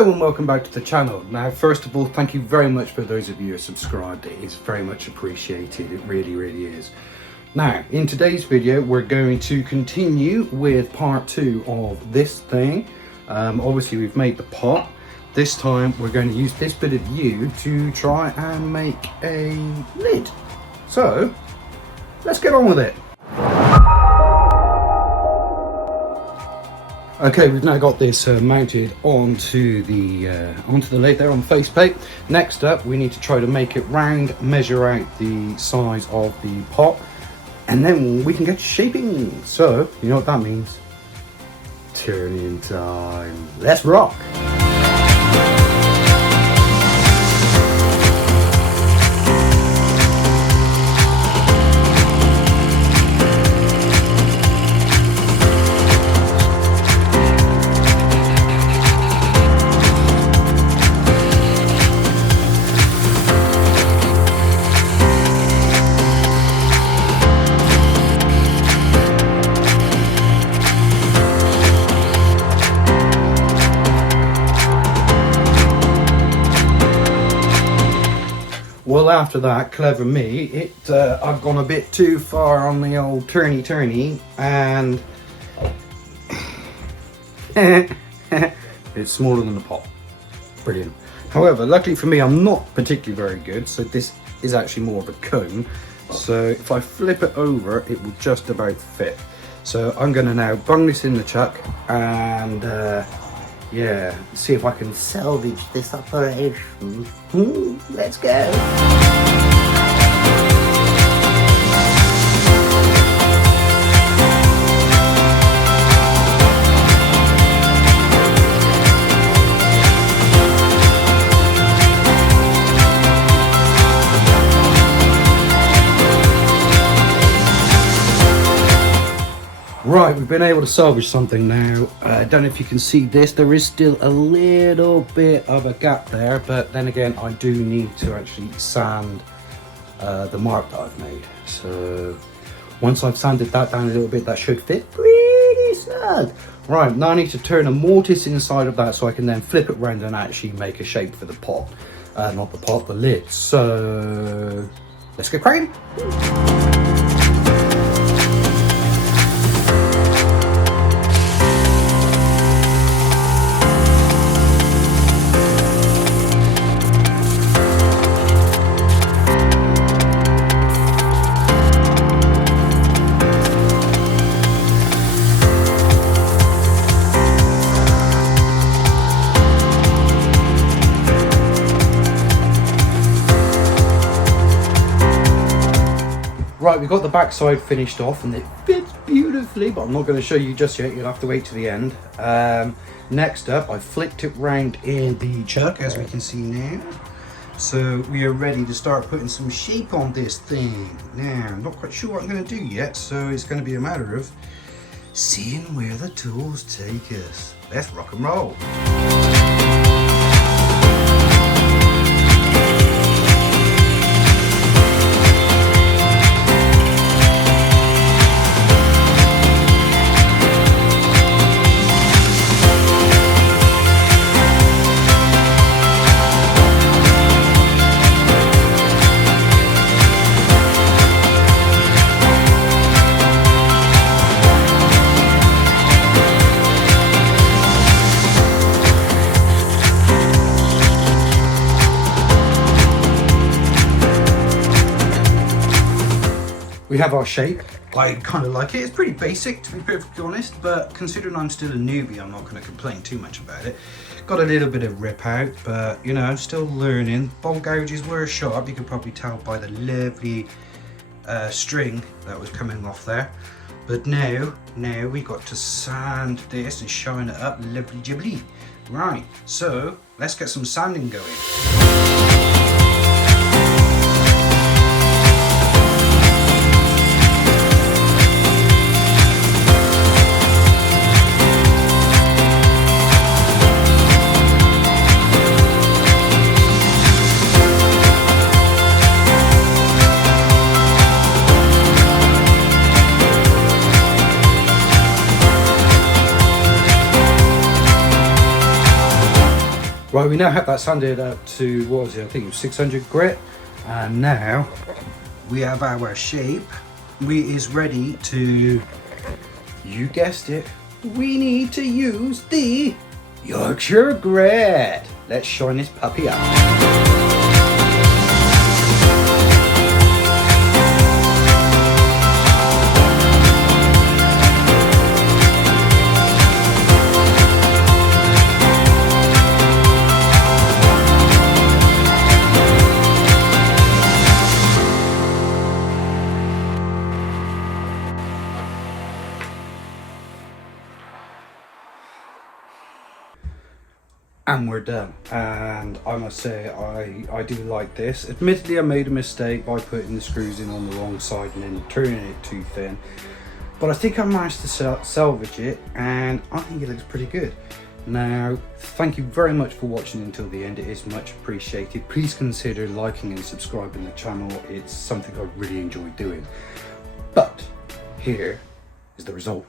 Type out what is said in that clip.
Hello and welcome back to the channel. Now, first of all, thank you very much for those of you who are subscribed. It is very much appreciated. It really is. Now, in today's video, we're going to continue with part 2 of this thing. Obviously, we've made the pot. This time, we're going to use this bit of yew to try and make a lid. So, let's get on with it. Okay, we've now got this mounted onto the lathe there on the faceplate. Next up, we need to try to make it round, measure out the size of the pot, and then we can get shaping. So, you know what that means? Turning time. Let's rock! Well, after that, clever me, I've gone a bit too far on the old turny, and it's smaller than the pot. Brilliant. However, luckily for me, I'm not particularly very good, so this is actually more of a cone. So if I flip it over, it will just about fit. So I'm going to now bung this in the chuck and yeah, see if I can salvage this operation. Let's go. Right, we've been able to salvage something now. I don't know if you can see this, there is still a little bit of a gap there, but then again, I do need to actually sand the mark that I've made. So once I've sanded that down a little bit, that should fit pretty snug. Right, now I need to turn a mortise inside of that so I can then flip it around and actually make a shape for the pot. Not the pot, the lid. So let's get cracking. Right, we've got the back side finished off and it fits beautifully, but I'm not going to show you just yet. You'll have to wait to the end. Next up, I flicked it round in the chuck, as we can see now. So we are ready to start putting some shape on this thing. Now, I'm not quite sure what I'm going to do yet, so it's going to be a matter of seeing where the tools take us. Let's rock and roll. We have our shape. I kind of like it. It's pretty basic, to be perfectly honest, but considering I'm still a newbie, I'm not going to complain too much about it. Got a little bit of rip out, but you know, I'm still learning. Bolt gouges were sharp. You could probably tell by the lovely string that was coming off there. But now we got to sand this and shine it up lovely jibbly. Right, so let's get some sanding going. Right, we now have that sanded up to, what was it, I think it was 600 grit. And now we have our shape. We is ready to, you guessed it, we need to use the Yorkshire grit. Let's shine this puppy up. And we're done. And I must say, I do like this. Admittedly, I made a mistake by putting the screws in on the wrong side and then turning it too thin. But I think I managed to salvage it, and I think it looks pretty good. Now, thank you very much for watching until the end. It is much appreciated. Please consider liking and subscribing the channel. It's something I really enjoy doing. But here is the result.